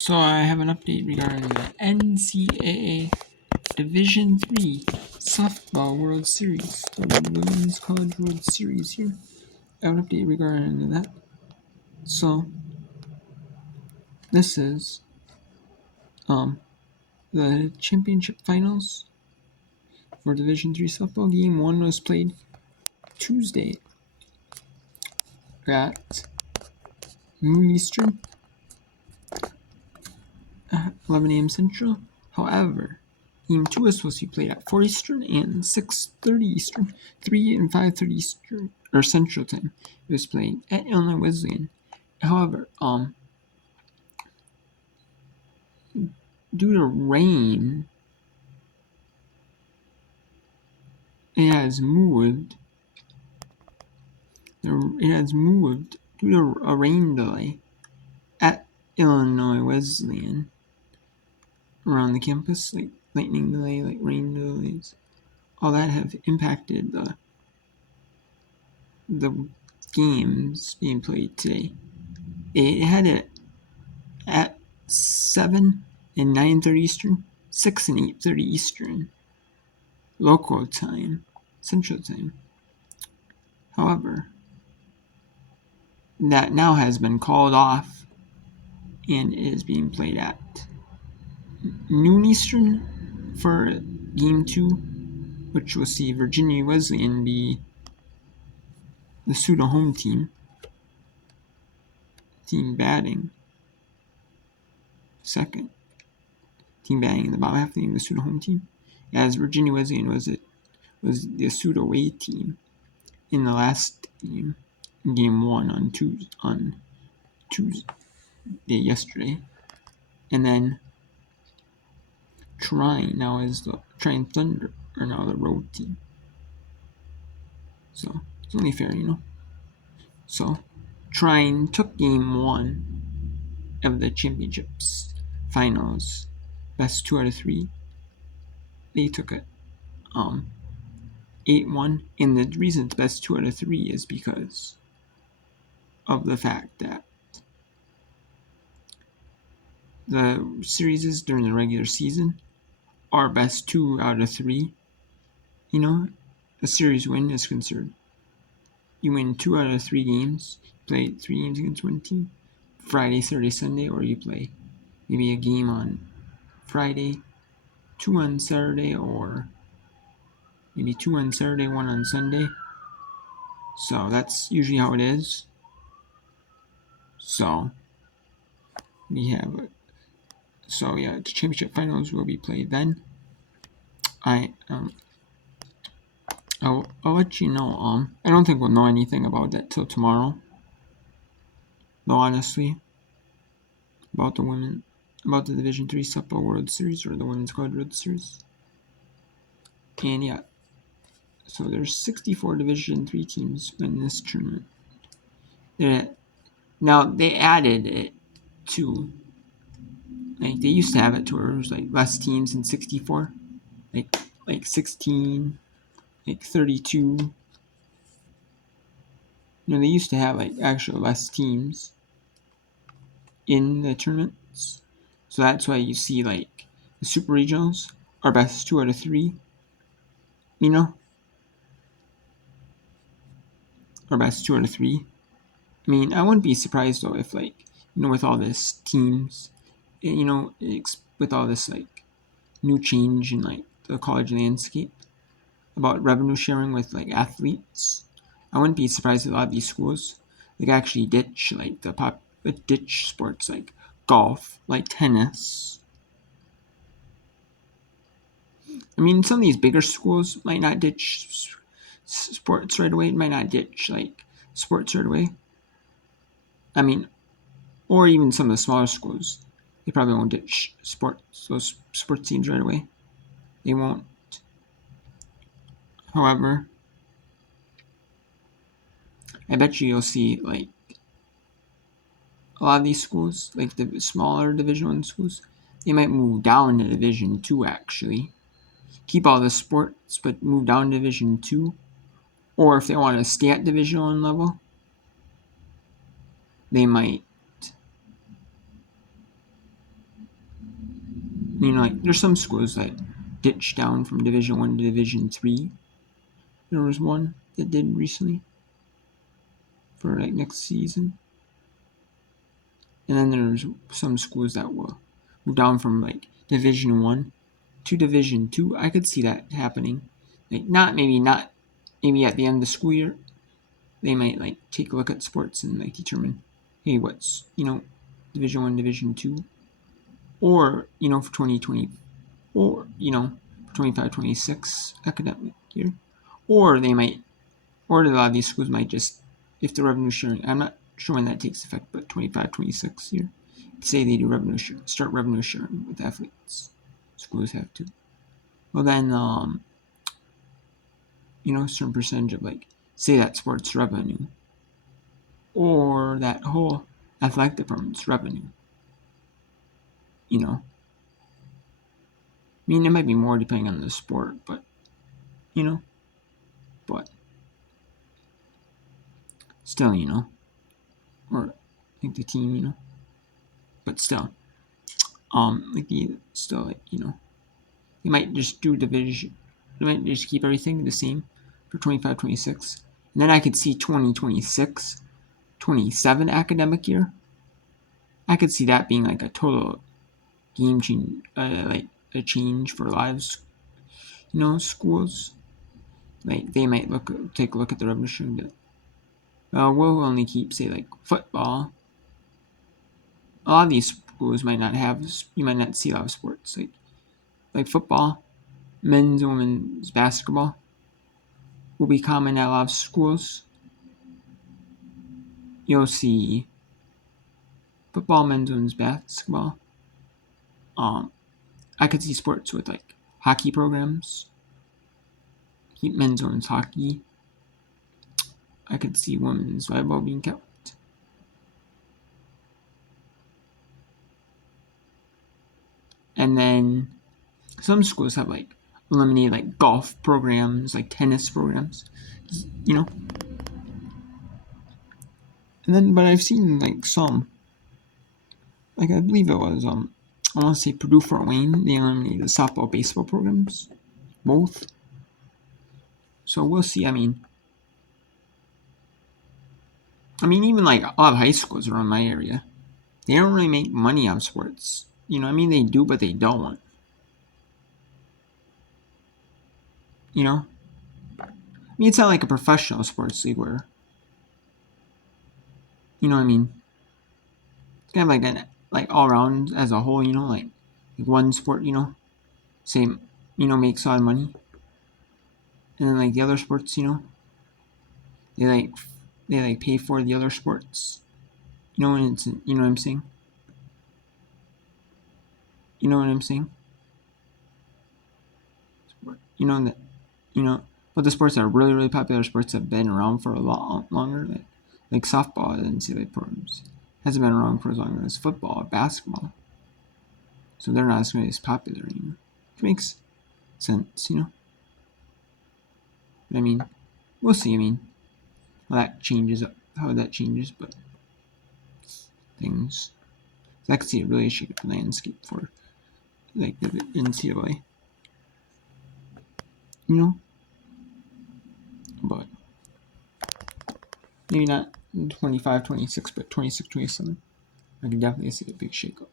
So I have an update regarding the NCAA Division III Softball World Series, the Women's College World Series here. I have an update regarding that. So this is the championship finals for Division III softball. Game 1 was played Tuesday at noon Eastern, 11 a.m. Central. However, Game 2 is supposed to be played at 4 Eastern and 6:30 Eastern, 3 and 5:30 Eastern, or Central Time. It was played at Illinois Wesleyan. However, due to rain, it has moved. Due to a rain delay at Illinois Wesleyan around the campus, like lightning delay, like rain delays. All that have impacted the games being played today. It had it at 7 and 9:30 Eastern, 6 and 8:30 Eastern, local time, Central Time. However, that now has been called off and is being played at noon Eastern for Game 2, which will see Virginia Wesleyan be the pseudo home team batting second. Team batting in the bottom half of the game, the pseudo home team, as Virginia Wesleyan was the pseudo away team in the last game, Game 1 on Tuesday, yesterday. And then Trine now is the Trine Thunder are now the road team. So it's only fair, So Trine took Game 1 of the championships finals, best 2 out of 3. They took it 8-1, and the reason it's best 2 out of 3 is because of the fact that the series during the regular season are best 2 out of 3. A series win is considered. You win 2 out of 3 games, play 3 games against one team, Friday, Saturday, Sunday, or you play maybe a game on Friday, 2 on Saturday, or maybe 2 on Saturday, 1 on Sunday. So that's usually how it is. So we have the championship finals will be played then. I'll let you know. I don't think we'll know anything about that till tomorrow. Though honestly, about the Division III Softball World Series or the Women's College World Series. And yeah, so there's 64 Division III teams in this tournament. Now they added it to, like they used to have it to where it was like less teams in 64, like 16, like 32. They used to have like actually less teams in the tournaments. So that's why you see like the super regionals are best 2 out of 3. Or best 2 out of 3. I mean, I wouldn't be surprised though if with all this teams, with all this like new change in like the college landscape about revenue sharing with like athletes, I wouldn't be surprised if a lot of these schools like actually ditch like ditch sports like golf, like tennis. I mean, some of these bigger schools might not ditch sports right away. It might not ditch like sports right away. I mean, or even some of the smaller schools, they probably won't ditch those sports teams right away. They won't. However, I bet you'll see like a lot of these schools, like the smaller Division 1 schools, they might move down to Division 2 actually. Keep all the sports, but move down to Division 2. Or if they want to stay at Division 1 level, they might Like there's some schools that ditch down from Division 1 to Division 3. There was one that did recently for like next season. And then there's some schools that will move down from like Division 1 to Division 2. I could see that happening. Like not maybe at the end of the school year. They might like take a look at sports and like determine, hey, what's Division 1, Division 2, or for 2020, or for 25-26 academic year, or they might, or a lot of these schools might just, if the revenue sharing, I'm not sure when that takes effect, but 25-26 year, say they do revenue sharing, start revenue sharing with athletes. Schools have to. Well then, a certain percentage of like, say that sports revenue, or that whole athletic department's revenue. I mean, it might be more depending on the sport, but but still, or like the team, but still, like still, like you might just do division, you might just keep everything the same for 25-26, and then I could see 2026-27 academic year. I could see that being like a total game change, like a change for lives, schools. Like they might take a look at the revenue stream, but we'll only keep say like football. A lot of these schools might not have. You might not see a lot of sports like football, men's and women's basketball will be common at a lot of schools. You'll see football, men's, women's basketball. I could see sports with like hockey programs, men's, women's hockey. I could see women's volleyball being kept. And then some schools have like eliminated like golf programs, like tennis programs, And then, but I've seen like some, like I believe it was I want to say Purdue Fort Wayne. They eliminated the softball, baseball programs, both. So we'll see. Even like a lot of high schools around my area, they don't really make money on sports. They do, but they don't. It's not like a professional sports league where, it's kind of like like all around as a whole. Like one sport, say, makes a lot of money, and then like the other sports, they like pay for the other sports. And it's what I'm saying. You know what I'm saying? That but the sports that are really really popular, sports that have been around for a lot longer, like softball and NCAA programs hasn't been around for as long as football or basketball, so they're not as popular anymore. Which makes sense, We'll see. How that changes, but things. So I could see it really shake up the landscape for like the NCAA, but maybe not 25-26, but 26-27. I can definitely see a big shake up.